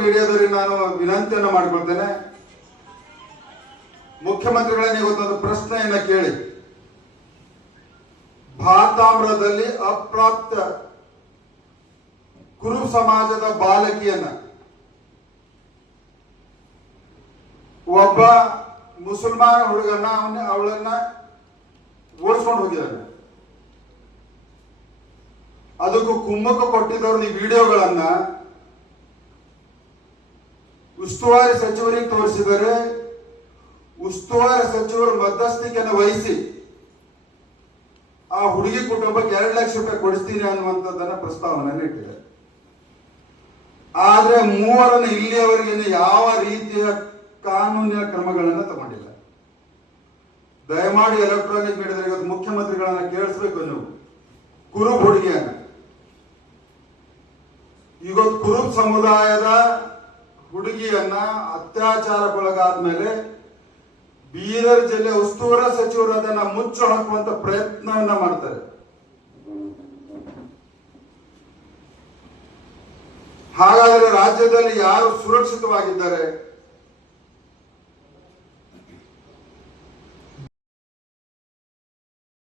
ಮೀಡಿಯಾದವರಿಗೆ ನಾನು ವಿನಂತಿಯನ್ನು ಮಾಡಿಕೊಳ್ತೇನೆ. ಮುಖ್ಯಮಂತ್ರಿಗಳೇ ಇವತ್ತೊಂದು ಪ್ರಶ್ನೆಯನ್ನ ಕೇಳಿ. ಭಾತಾಮ್ರದಲ್ಲಿ ಅಪ್ರಾಪ್ತ ಕುರು ಸಮಾಜದ ಬಾಲಕಿಯನ್ನ ಒಬ್ಬ ಮುಸಲ್ಮಾನ ಹುಡುಗನ ಅವಳನ್ನ ಓಡಿಸ್ಕೊಂಡು ಹೋಗಿದ್ದಾನೆ. ಅದಕ್ಕೂ ಕುಮ್ಮಕ್ಕು ಕೊಟ್ಟಿದ್ದವ್ರ ಈ ವಿಡಿಯೋಗಳನ್ನ ಉಸ್ತುವಾರಿ ಸಚಿವರಿಗೆ ತೋರಿಸಿದರೆ ಉಸ್ತುವಾರಿ ಸಚಿವರು ಮಧ್ಯಸ್ಥಿಕೆಯನ್ನು ವಹಿಸಿ ಆ ಹುಡುಗಿ ಕುಟುಂಬಕ್ಕೆ 2 ಲಕ್ಷ ರೂಪಾಯಿ ಕೊಡಿಸ್ತೀನಿ ಅನ್ನುವಂಥದ್ದನ್ನ ಪ್ರಸ್ತಾವನೆ ಇಟ್ಟಿದೆ. ಆದ್ರೆ ಮೂವರನ್ನು ಇಲ್ಲಿಯವರೆಗೆ ಯಾವ ರೀತಿಯ ಕಾನೂನಿನ ಕ್ರಮಗಳನ್ನ ತಗೊಂಡಿಲ್ಲ. ದಯಮಾಡಿ ಎಲೆಕ್ಟ್ರಾನಿಕ್ ಮೀಡಿಯಾದಲ್ಲಿ ಇವತ್ತು ಮುಖ್ಯಮಂತ್ರಿಗಳನ್ನ ಕೇಳಿಸ್ಬೇಕು. ನೀವು ಕುರುಬ್ ಹುಡುಗಿಯನ್ನ ಇವತ್ತು ಕುರುಬ್ ಸಮುದಾಯದ ಹುಡುಗಿಯನ್ನ ಅತ್ಯಾಚಾರಕ್ಕೊಳಗಾದ್ಮೇಲೆ ಬೀದರ್ ಜಿಲ್ಲೆ ಉಸ್ತುವಾರಿ ಸಚಿವರು ಅದನ್ನ ಮುಚ್ಚು ಹಾಕುವಂತ ಪ್ರಯತ್ನವನ್ನ ಮಾಡ್ತಾರೆ. ಹಾಗಾದರೆ ರಾಜ್ಯದಲ್ಲಿ ಯಾರು ಸುರಕ್ಷಿತವಾಗಿದ್ದಾರೆ?